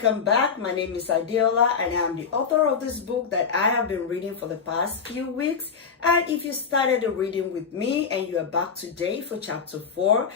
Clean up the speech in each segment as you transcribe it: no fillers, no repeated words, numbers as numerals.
welcome back. My name is Adiola and I'm the author of this book that I have been reading for the past few weeks. And if you started the reading with me and you are back today for chapter 4,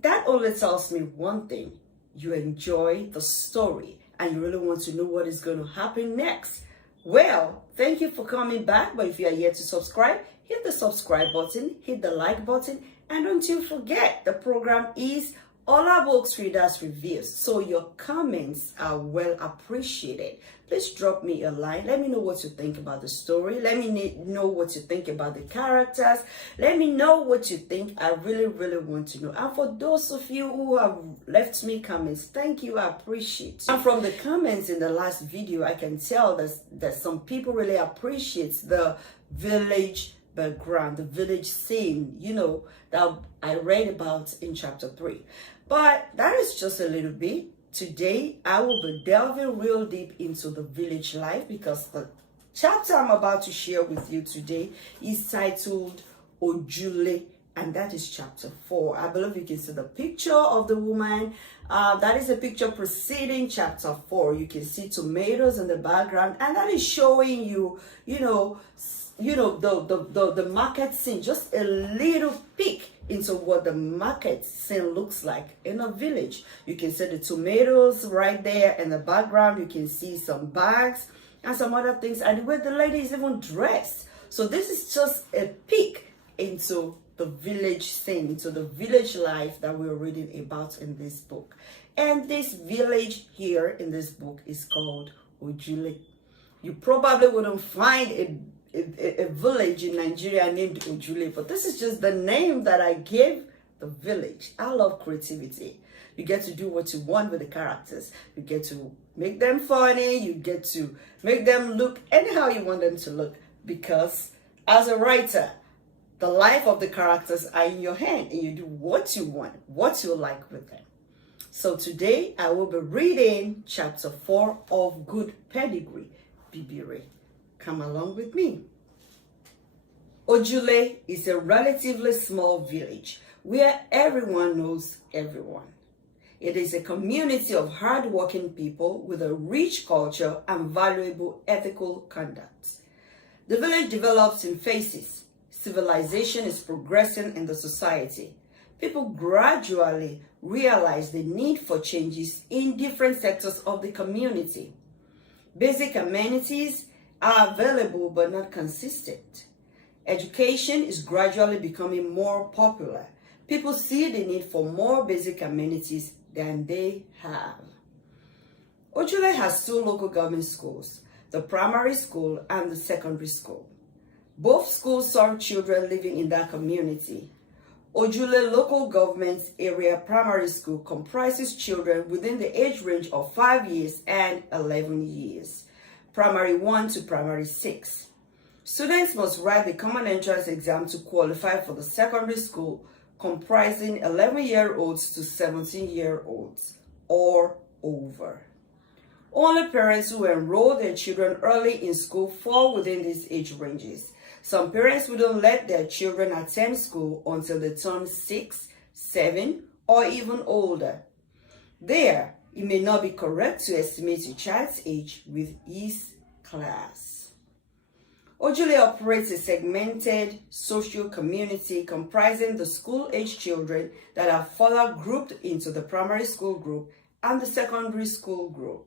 that only tells me one thing. You enjoy the story and you really want to know what is going to happen next. Well, thank you for coming back. But if you are yet to subscribe, hit the subscribe button, hit the like button, and don't you forget the program is Olabooks Readers Reviews, so your comments are well appreciated. Please drop me a line. Let me know what you think about the story. Let me know what you think about the characters. Let me know what you think. I really want to know. And for those of you who have left me comments, thank you. I appreciate it. And from the comments in the last video, I can tell that some people really appreciate the village background, the village scene, that I read about in chapter 3. But that is just a little bit. Today, I will be delving real deep into the village life because the chapter I'm about to share with you today is titled 𝐥𝐤𝐤𝐞, and that is chapter 4. I believe you can see the picture of the woman. That is a picture preceding chapter 4. You can see tomatoes in the background, and that is showing you, the market scene, just a little peek into what the market scene looks like in a village. You can see the tomatoes right there in the background. You can see some bags and some other things, and the way the lady is even dressed. So this is just a peek into the village scene, into the village life that we're reading about in this book. And this village here in this book is called 𝐥𝐤𝐤𝐞. You probably wouldn't find a village in Nigeria named 𝐥𝐤𝐤𝐞, but this is just the name that I gave the village. I love creativity. You get to do what you want with the characters. You get to make them funny. You get to make them look anyhow you want them to look, because as a writer, the life of the characters are in your hand and you do what you want, what you like with them. So today I will be reading chapter 4 of Good Pedigree, Pedigree. Come along with me. 𝐥𝐤𝐤𝐞 is a relatively small village where everyone knows everyone. It is a community of hardworking people with a rich culture and valuable ethical conduct. The village develops in phases. Civilization is progressing in the society. People gradually realize the need for changes in different sectors of the community. Basic amenities are available but not consistent. Education is gradually becoming more popular. People see the need for more basic amenities than they have. 𝐥𝐤𝐤𝐞 has 2 local government schools, the primary school and the secondary school. Both schools serve children living in that community. 𝐥𝐤𝐤𝐞 Local Government Area Primary School comprises children within the age range of 5 years and 11 years. Primary 1 to primary 6. Students must write the common entrance exam to qualify for the secondary school, comprising 11-year-olds to 17-year-olds or over. Only parents who enroll their children early in school fall within these age ranges. Some parents wouldn't let their children attend school until they turn 6, 7, or even older. There, it may not be correct to estimate a child's age with his class. 𝐥𝐤𝐤𝐞 operates a segmented social community comprising the school-age children that are further grouped into the primary school group and the secondary school group.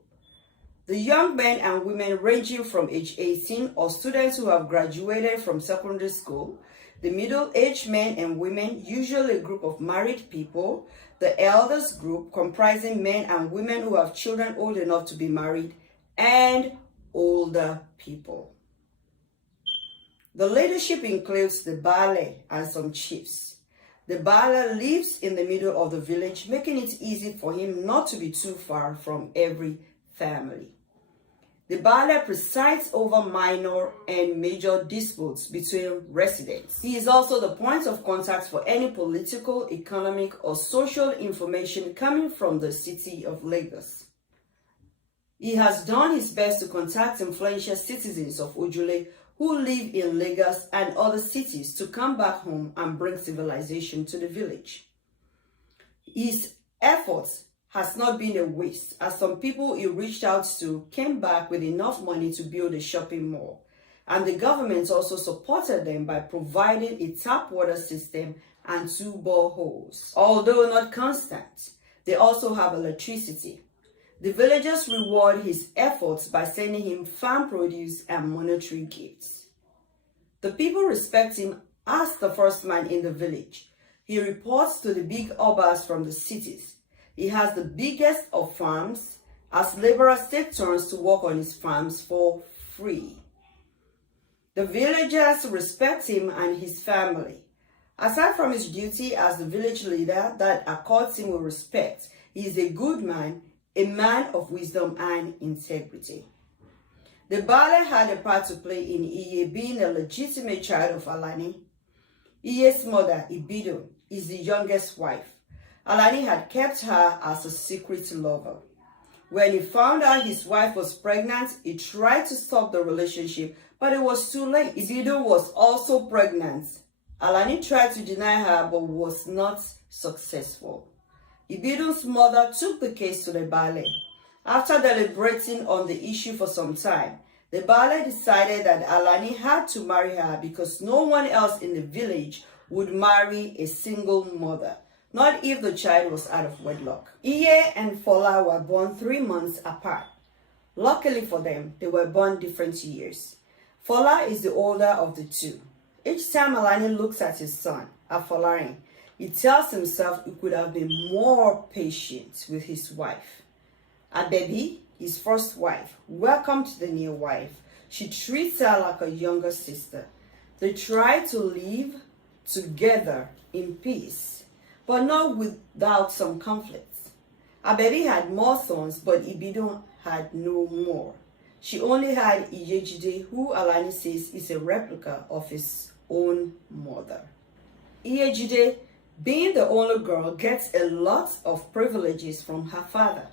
The young men and women ranging from age 18 or students who have graduated from secondary school, the middle-aged men and women, usually a group of married people, the elders group comprising men and women who have children old enough to be married, and older people. The leadership includes the baale and some chiefs. The baale lives in the middle of the village, making it easy for him not to be too far from every family. The baale presides over minor and major disputes between residents. He is also the point of contact for any political, economic, or social information coming from the city of Lagos. He has done his best to contact influential citizens of 𝐥𝐤𝐤𝐞 who live in Lagos and other cities to come back home and bring civilization to the village. His efforts has not been a waste, as some people he reached out to came back with enough money to build a shopping mall. And the government also supported them by providing a tap water system and 2 boreholes. Although not constant, they also have electricity. The villagers reward his efforts by sending him farm produce and monetary gifts. The people respect him as the first man in the village. He reports to the big obas from the cities. He has the biggest of farms, as laborers take turns to work on his farms for free. The villagers respect him and his family. Aside from his duty as the village leader that accords him with respect, he is a good man, a man of wisdom and integrity. The Baale had a part to play in 𝐥𝐤𝐤 being a legitimate child of Alani. 𝐥𝐤𝐤's mother, 𝐸𝐵𝐸, is the youngest wife. Alani had kept her as a secret lover. When he found out his wife was pregnant, he tried to stop the relationship, but it was too late. 𝐸𝐵𝐸 was also pregnant. Alani tried to deny her, but was not successful. 𝐸𝐵𝐸's mother took the case to the Baale. After deliberating on the issue for some time, the Baale decided that Alani had to marry her because no one else in the village would marry a single mother, not if the child was out of wedlock. 𝐸𝐤 and Fola were born 3 months apart. Luckily for them, they were born different years. Fola is the older of the two. Each time Alani looks at his son, Afolarin, he tells himself he could have been more patient with his wife. 𝐴𝐵𝐵, his first wife, welcomed the new wife. She treats her like a younger sister. They try to live together in peace, but not without some conflicts. 𝐴𝐵𝐵 had more sons, but 𝐸𝐵𝐸 had no more. She only had 𝐦𝐨𝐬𝐤𝐸, who Alani says is a replica of his own mother. 𝐦𝐨𝐬𝐸, being the only girl, gets a lot of privileges from her father.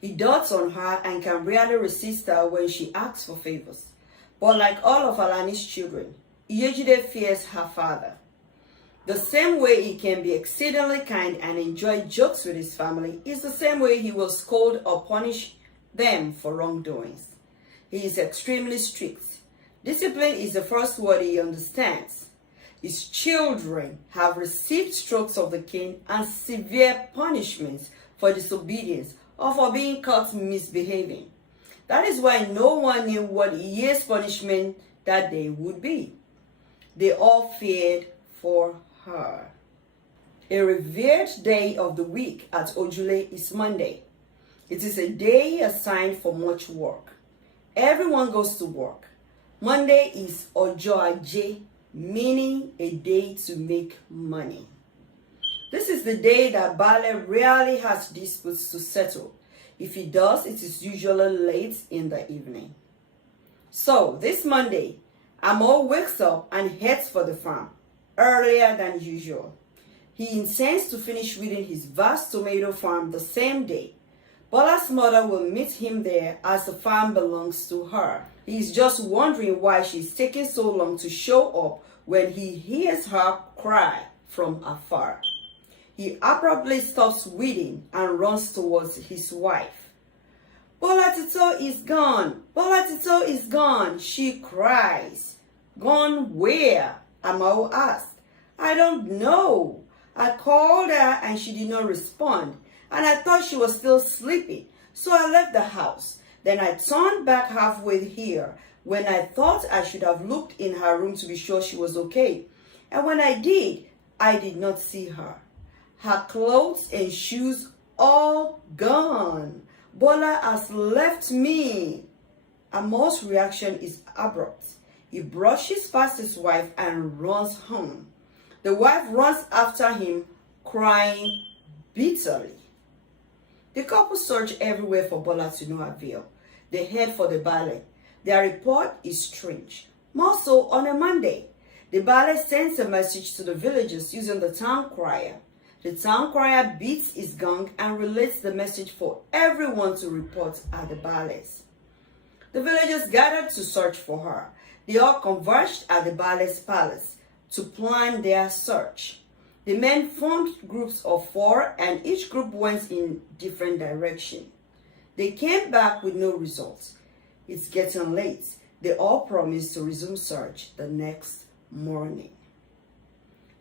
He dotes on her and can rarely resist her when she asks for favors. But like all of Alani's children, 𝐦𝐨𝐸𝐸 fears her father. The same way he can be exceedingly kind and enjoy jokes with his family is the same way he will scold or punish them for wrongdoings. He is extremely strict. Discipline is the first word he understands. His children have received strokes of the cane and severe punishments for disobedience or for being caught misbehaving. That is why no one knew what 𝐸𝐤's punishment that day would be. They all feared for her. A revered day of the week at Ojule is Monday. It is a day assigned for much work. Everyone goes to work. Monday is Ọjọ́ Ajé, meaning a day to make money. This is the day that Baale rarely has disputes to settle. If he does, it is usually late in the evening. So, this Monday, Amo wakes up and heads for the farm, earlier than usual. He intends to finish weeding his vast tomato farm the same day. Bola's mother will meet him there as the farm belongs to her. He is just wondering why she is taking so long to show up when he hears her cry from afar. He abruptly stops weeding and runs towards his wife. Bola Tito is gone! Bola Tito is gone! She cries. Gone where? Amao asked. I don't know. I called her and she did not respond, and I thought she was still sleeping, so I left the house. Then I turned back halfway here when I thought I should have looked in her room to be sure she was okay. And when I did not see her. Her clothes and shoes all gone. Bola has left me. Amo's reaction is abrupt. He brushes past his wife and runs home. The wife runs after him, crying bitterly. The couple search everywhere for Bola to no avail. They head for the Baale. Their report is strange. More so on a Monday. The Baale sends a message to the villagers using the town crier. The town crier beats his gong and relates the message for everyone to report at the Baales. The villagers gathered to search for her. They all converged at the Baale's palace to plan their search. The men formed groups of 4 and each group went in different direction. They came back with no results. It's getting late. They all promised to resume search the next morning.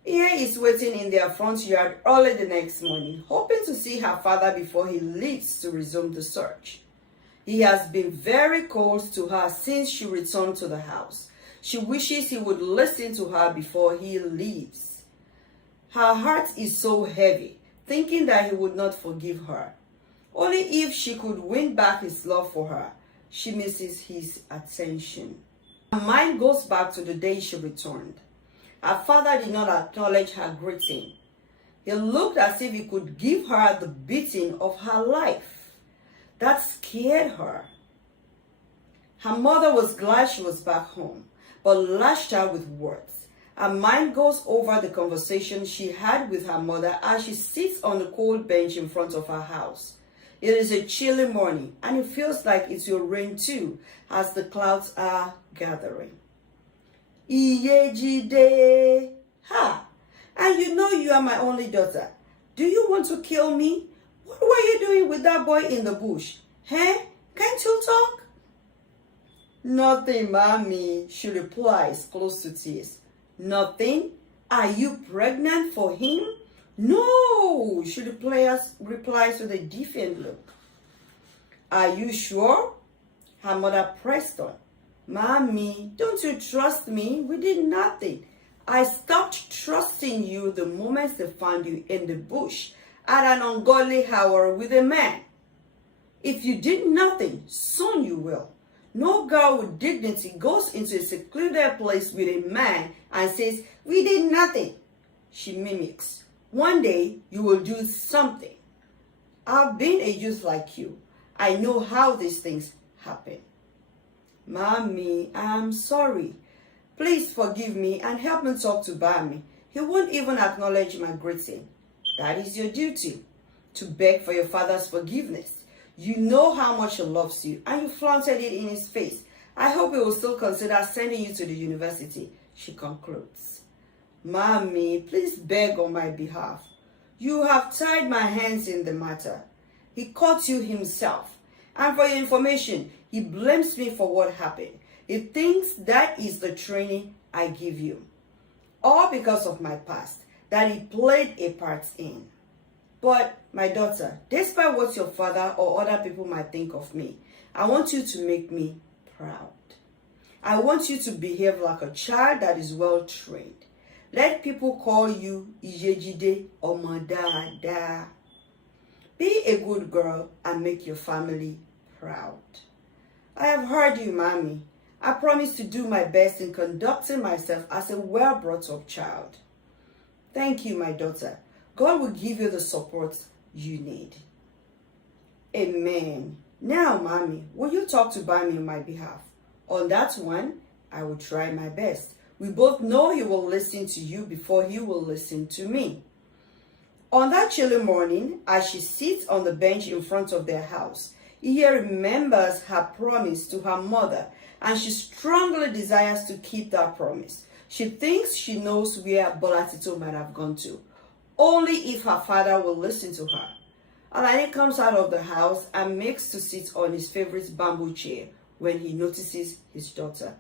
𝐴 is waiting in their front yard early the next morning, hoping to see her father before he leaves to resume the search. He has been very cold to her since she returned to the house. She wishes he would listen to her before he leaves. Her heart is so heavy, thinking that he would not forgive her. Only if she could win back his love for her. She misses his attention. Her mind goes back to the day she returned. Her father did not acknowledge her greeting. He looked as if he could give her the beating of her life. That scared her. Her mother was glad she was back home, but lashed her with words. Her mind goes over the conversation she had with her mother as she sits on the cold bench in front of her house. It is a chilly morning, and it feels like it will rain too, as the clouds are gathering. 𝐦𝐨𝐬𝐬, ha! And you know you are my only daughter. Do you want to kill me? What were you doing with that boy in the bush? Huh? Can't you talk? Nothing, mommy, she replies, close to tears. Nothing? Are you pregnant for him? No, she replies with a defiant look. Are you sure? Her mother pressed on. Mommy, don't you trust me? We did nothing. I stopped trusting you the moment they found you in the bush at an ungodly hour with a man. If you did nothing, soon you will. No girl with dignity goes into a secluded place with a man and says, we did nothing. She mimics. One day, you will do something. I've been a youth like you. I know how these things happen. Mommy, I'm sorry. Please forgive me and help me talk to Bami. He won't even acknowledge my greeting. That is your duty, to beg for your father's forgiveness. You know how much he loves you, and you flaunted it in his face. I hope he will still consider sending you to the university, she concludes. Mommy, please beg on my behalf. You have tied my hands in the matter. He caught you himself. And for your information, he blames me for what happened. He thinks that is the training I give you. All because of my past, that he played a part in. But, my daughter, despite what your father or other people might think of me, I want you to make me proud. I want you to behave like a child that is well trained. Let people call you 𝐦𝐨𝐬𝐬 or Madada. Be a good girl and make your family proud. I have heard you, Mommy. I promise to do my best in conducting myself as a well-brought-up child. Thank you, my daughter. God will give you the support you need. Amen. Now, Mommy, will you talk to Bami on my behalf? On that one, I will try my best. We both know he will listen to you before he will listen to me. On that chilly morning, as she sits on the bench in front of their house, 𝐴 remembers her promise to her mother, and she strongly desires to keep that promise. She thinks she knows where 𝐵𝐵𝐿𝐴𝐼𝐴 might have gone to, only if her father will listen to her. 𝐴𝐵𝐿𝐴𝐼 comes out of the house and makes to sit on his favorite bamboo chair when he notices his daughter.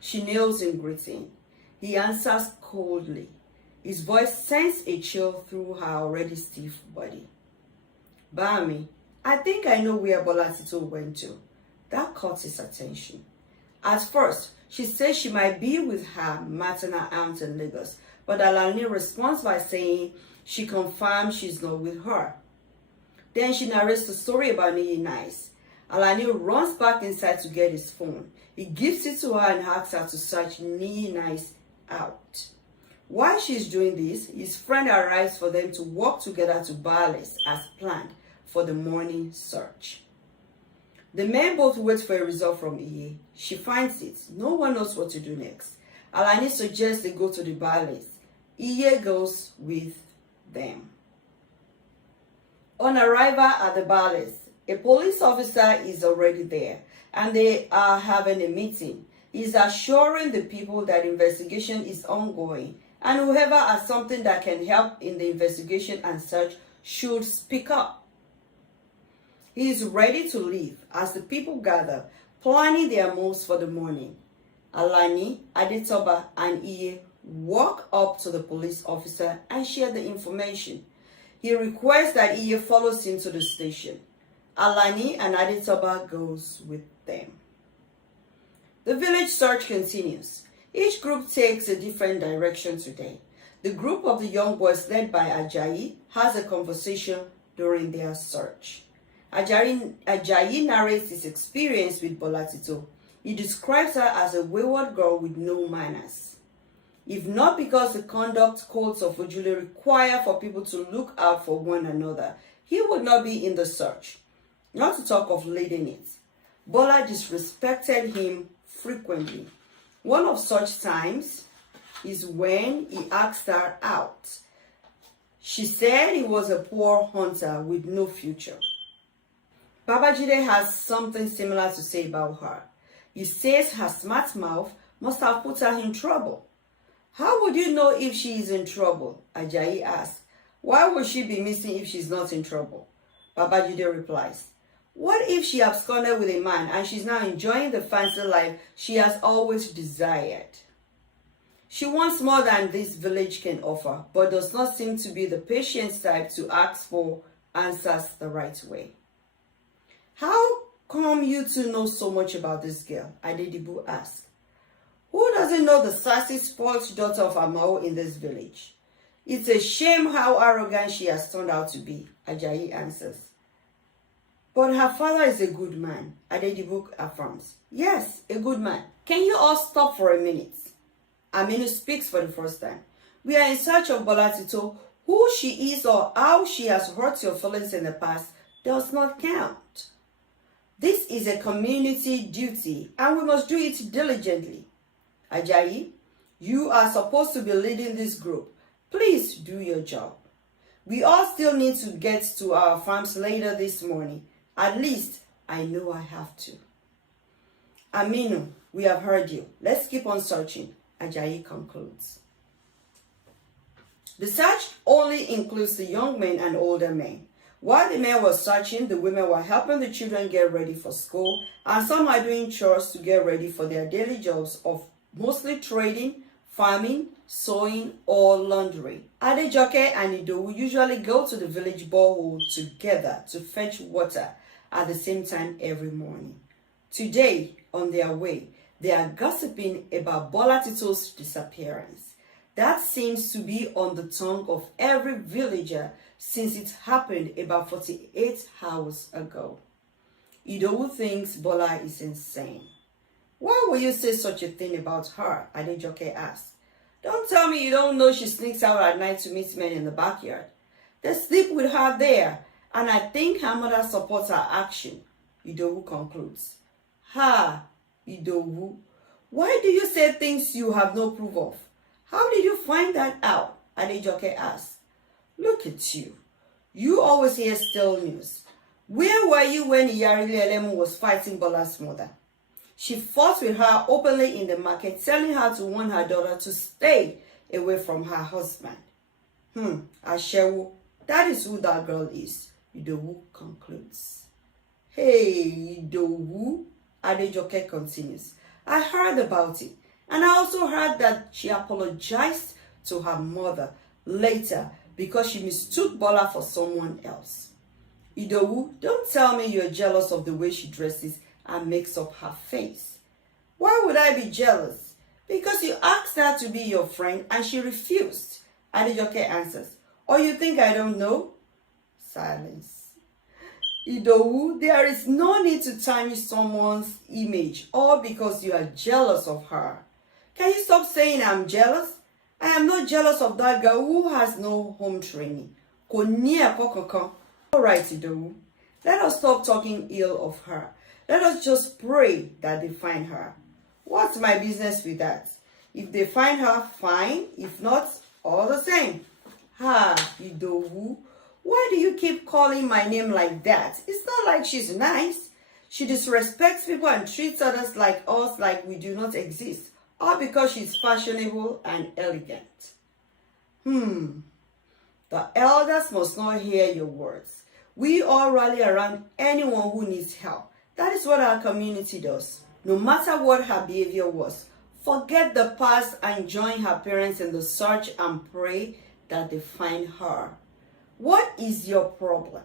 She kneels in greeting. He answers coldly. His voice sends a chill through her already stiff body. Bami, I think I know where 𝐵𝐵𝐿𝐴𝐼𝐴 went to. That caught his attention. At first, she says she might be with her maternal aunt in Lagos, but 𝐴𝐵𝐿𝐴𝐼 responds by saying she confirms she's not with her. Then she narrates the story about 𝐦𝐨𝐴𝐼𝐴. 𝐴𝐵𝐿𝐴𝐼 runs back inside to get his phone. He gives it to her and asks her to search 𝐦𝐴𝐴𝐼𝐴 out. While she's doing this, his friend arrives for them to walk together to 𝐵𝐿𝐴𝐼 as planned for the morning search. The men both wait for a result from 𝐴. She finds it. No one knows what to do next. 𝐴𝐵𝐿𝐴𝐼 suggests they go to the 𝐵𝐿𝐴𝐼. 𝐴 goes with them. On arrival at the 𝐵𝐿𝐴𝐼, a police officer is already there, and they are having a meeting. He is assuring the people that investigation is ongoing and whoever has something that can help in the investigation and search should speak up. He is ready to leave as the people gather, planning their moves for the morning. Alani, Adetoba, and 𝐥𝐤𝐤 walk up to the police officer and share the information. He requests that 𝐥𝐤𝐤 follows him to the station. Alani and Adetoba goes with them. The village search continues. Each group takes a different direction today. The group of the young boys led by 𝐥𝐤𝐤 has a conversation during their search. 𝐥𝐤𝐤 narrates his experience with Bolatito. He describes her as a wayward girl with no manners. If not because the conduct codes of Ojule require for people to look out for one another, he would not be in the search, not to talk of leading it. Bola disrespected him frequently. One of such times is when he asked her out. She said he was a poor hunter with no future. Babajide has something similar to say about her. He says her smart mouth must have put her in trouble. How would you know if she is in trouble? 𝐥𝐤𝐤 asks. Why would she be missing if she's not in trouble? Babajide replies, what if she absconded with a man and she's now enjoying the fancy life she has always desired? She wants more than this village can offer, but does not seem to be the patient type to ask for answers the right way. How come you two know so much about this girl? Adedibu asked. Who doesn't know the sassy, spoiled daughter of Amao in this village? It's a shame how arrogant she has turned out to be, 𝐥𝐤𝐤 answers. But her father is a good man, Adedibu affirms. Yes, a good man. Can you all stop for a minute? Aminu speaks for the first time. We are in search of Bolatito. Who she is or how she has hurt your feelings in the past does not count. This is a community duty and we must do it diligently. 𝐥𝐤𝐤, you are supposed to be leading this group. Please do your job. We all still need to get to our farms later this morning. At least I know I have to. Aminu, we have heard you. Let's keep on searching, 𝐥𝐤𝐤 concludes. The search only includes the young men and older men. While the men were searching, the women were helping the children get ready for school, and some are doing chores to get ready for their daily jobs of mostly trading, farming, sewing, or laundry. 𝐦𝐨𝐬𝐤𝐾 and 𝐬𝐸𝐤 usually go to the village borehole together to fetch water at the same time every morning. Today, on their way, they are gossiping about Bolatito's disappearance. That seems to be on the tongue of every villager since it happened about 48 hours ago. 𝐬𝐸𝐤 thinks Bola is insane. Why will you say such a thing about her? 𝐦𝐨𝐤𝐾 asked. Don't tell me you don't know she sneaks out at night to meet men in the backyard. They sleep with her there, and I think her mother supports her action, 𝐬𝐸𝐤 concludes. Ha, 𝐬𝐸𝐤, why do you say things you have no proof of? How did you find that out? 𝐦𝐨𝐤𝐾 asked. Look at you. You always hear stale news. Where were you when 𝐦𝐤𝐤𝐤 was fighting Bola's mother? She fought with her openly in the market, telling her to warn her daughter to stay away from her husband. 𝐴ṣẹ́wó, that is who that girl is, 𝐬𝐸𝐤 concludes. Hey, 𝐬𝐸𝐤, 𝐦𝐨𝐤𝐾 continues. I heard about it, and I also heard that she apologized to her mother later because she mistook Bola for someone else. 𝐬𝐸𝐤, don't tell me you're jealous of the way she dresses and makes up her face. Why would I be jealous? Because you asked her to be your friend and she refused, 𝐦𝐨𝐤𝐾 answers. Or you think I don't know? Silence. 𝐬𝐸𝐤, there is no need to tarnish someone's image or because you are jealous of her. Can you stop saying I'm jealous? I am not jealous of that girl who has no home training. All right, 𝐬𝐸𝐤, let us stop talking ill of her. Let us just pray that they find her. What's my business with that? If they find her, fine. If not, all the same. Ha, 𝐬𝐸𝐤, why do you keep calling my name like that? It's not like she's nice. She disrespects people and treats others like us like we do not exist. All because she's fashionable and elegant. The elders must not hear your words. We all rally around anyone who needs help. That is what our community does. No matter what her behavior was, forget the past and join her parents in the search and pray that they find her. What is your problem?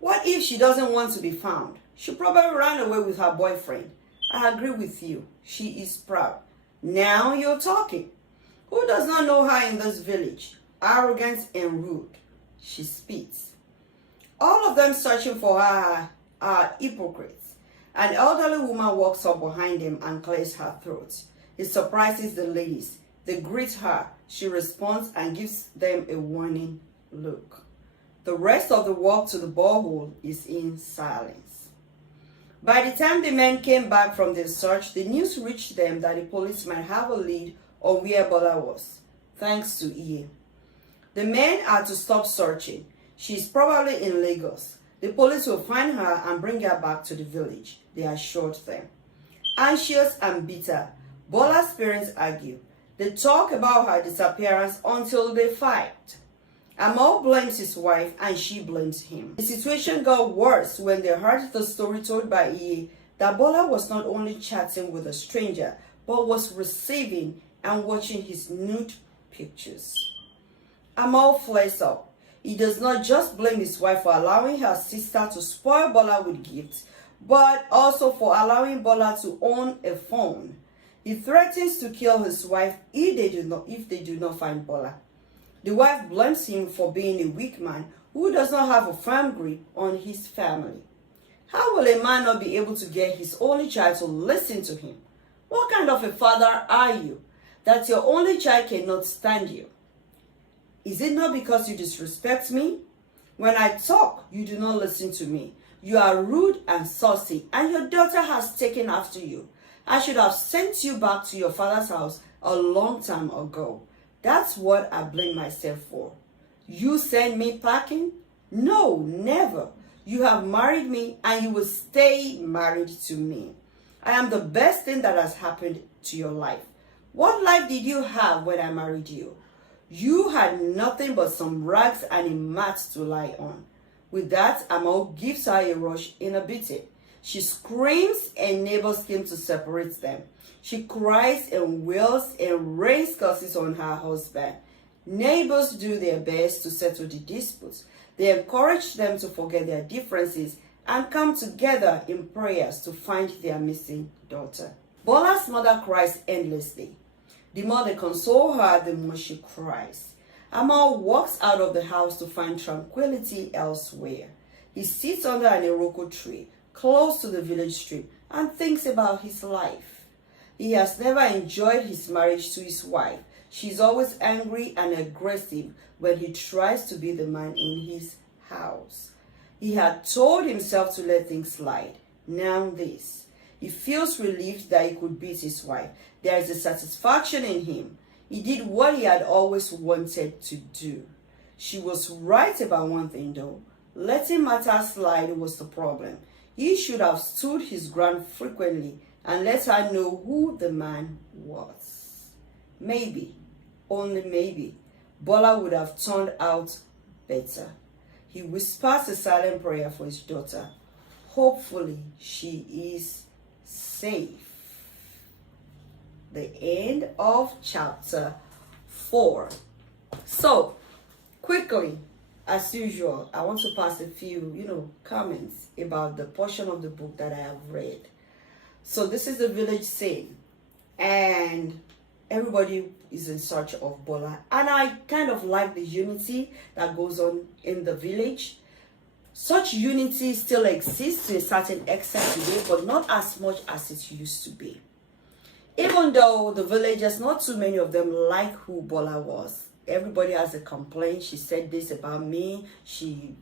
What if she doesn't want to be found? She probably ran away with her boyfriend. I agree with you. She is proud. Now you're talking. Who does not know her in this village? Arrogant and rude. She spits. All of them searching for her are hypocrites. An elderly woman walks up behind them and clears her throat. It surprises the ladies. They greet her. She responds and gives them a warning look. The rest of the walk to the borehole is in silence. By the time the men came back from their search, the news reached them that the police might have a lead on where Bola was, thanks to 𝐴. The men are to stop searching. She is probably in Lagos. The police will find her and bring her back to the village, they assured them. Anxious and bitter, Bola's parents argue. They talk about her disappearance until they fight. Amal blames his wife and she blames him. The situation got worse when they heard the story told by 𝐴 that Bola was not only chatting with a stranger, but was receiving and watching his nude pictures. Amal flares up. He does not just blame his wife for allowing her sister to spoil Bola with gifts, but also for allowing Bola to own a phone. He threatens to kill his wife if they do not find Bola. The wife blames him for being a weak man who does not have a firm grip on his family. How will a man not be able to get his only child to listen to him? What kind of a father are you that your only child cannot stand you? Is it not because you disrespect me? When I talk, you do not listen to me. You are rude and saucy, and your daughter has taken after you. I should have sent you back to your father's house a long time ago. That's what I blame myself for. You send me packing? No, never. You have married me and you will stay married to me. I am the best thing that has happened to your life. What life did you have when I married you? You had nothing but some rags and a mat to lie on. With that, Amal gives her a rush in a beating. She screams and neighbors came to separate them. She cries and wails and rains curses on her husband. Neighbors do their best to settle the disputes. They encourage them to forget their differences and come together in prayers to find their missing daughter. Bola's mother cries endlessly. The more they console her, the more she cries. Amal walks out of the house to find tranquility elsewhere. He sits under an iroko tree, close to the village stream, and thinks about his life. He has never enjoyed his marriage to his wife. She's always angry and aggressive when he tries to be the man in his house. He had told himself to let things slide. Now this. He feels relieved that he could beat his wife. There is a satisfaction in him. He did what he had always wanted to do. She was right about one thing though. Letting matters slide was the problem. He should have stood his ground frequently and let her know who the man was. Maybe, only maybe, Bola would have turned out better. He whispers a silent prayer for his daughter. Hopefully, she is safe. The end of chapter 4. So, quickly, as usual, I want to pass a few, comments about the portion of the book that I have read. So this is the village scene, and everybody is in search of Bola. And I kind of like the unity that goes on in the village. Such unity still exists to a certain extent today, but not as much as it used to be. Even though the villagers, not too many of them like who Bola was. Everybody has a complaint. She said this about me. She's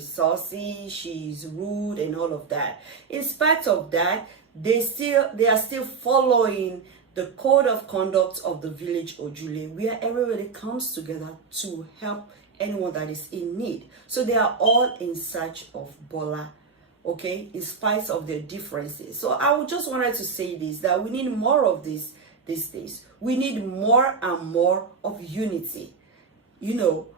saucy, she's rude, and all of that. In spite of that, they are still following the code of conduct of the village Ojule, where everybody comes together to help anyone that is in need. So they are all in search of Bola, okay, in spite of their differences. So I would just wanted to say this, that we need more of this these days. We need more and more of unity. you know,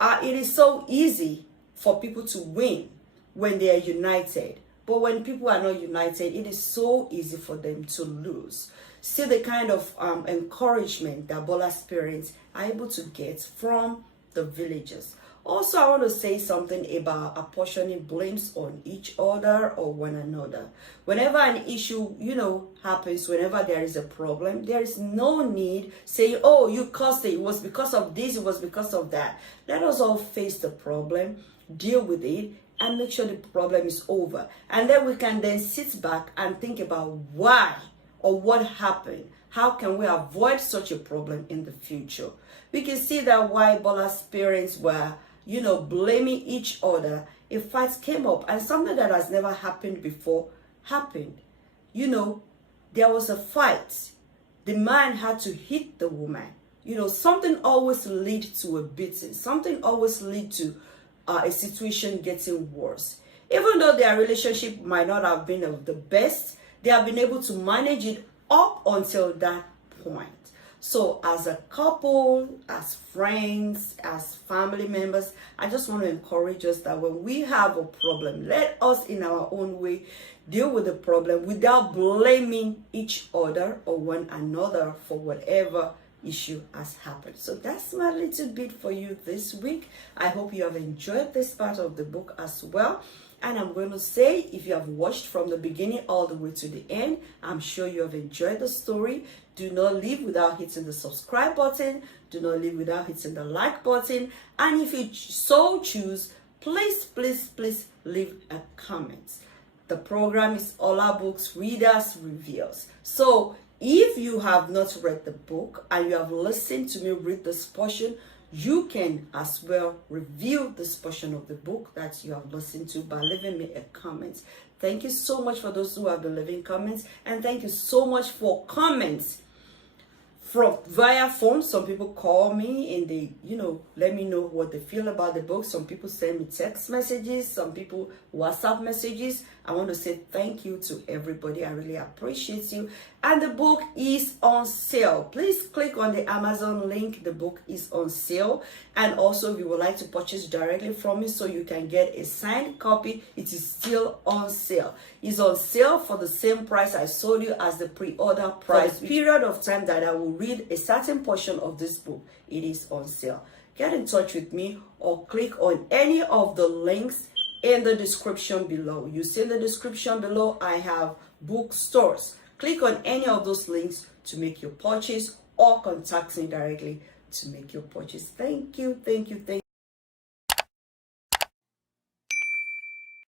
it is so easy for people to win when they are united. But when people are not united, it is so easy for them to lose. See the kind of encouragement that Bola's parents are able to get from the villagers. Also, I want to say something about apportioning blames on each other or one another. Whenever an issue, you know, happens, whenever there is a problem, there is no need saying, oh, you caused it, it was because of this, it was because of that. Let us all face the problem, deal with it, and make sure the problem is over. And then we can then sit back and think about why or what happened. How can we avoid such a problem in the future? We can see that why Bola's parents were, you know, blaming each other, a fight came up, and something that has never happened before happened. You know, there was a fight. The man had to hit the woman. You know, something always leads to a beating. Something always leads to a situation getting worse. Even though their relationship might not have been of the best, they have been able to manage it up until that point. So as a couple, as friends, as family members, I just want to encourage us that when we have a problem, let us in our own way deal with the problem without blaming each other or one another for whatever issue has happened. So that's my little bit for you this week. I hope you have enjoyed this part of the book as well. And I'm going to say, if you have watched from the beginning all the way to the end, I'm sure you have enjoyed the story. Do not leave without hitting the subscribe button. Do not leave without hitting the like button. And if you so choose, please, please, please leave a comment. The program is Olabooks Readers Reviews. So if you have not read the book and you have listened to me read this portion, you can as well review this portion of the book that you have listened to by leaving me a comment. Thank you so much for those who have been leaving comments, and thank you so much for comments from via phone. Some people call me and they, you know, let me know what they feel about the book. Some people send me text messages, some people WhatsApp messages. I want to say thank you to everybody. I really appreciate you. And the book is on sale. Please click on the Amazon link. The book is on sale. And also, if you would like to purchase directly from me so you can get a signed copy, it is still on sale. It's on sale for the same price I sold you as the pre-order price. For the period of time that I will read a certain portion of this book, it is on sale. Get in touch with me or click on any of the links in the description below. You see in the description below, I have bookstores. Click on any of those links to make your purchase or contact me directly to make your purchase. Thank you, thank you, thank you.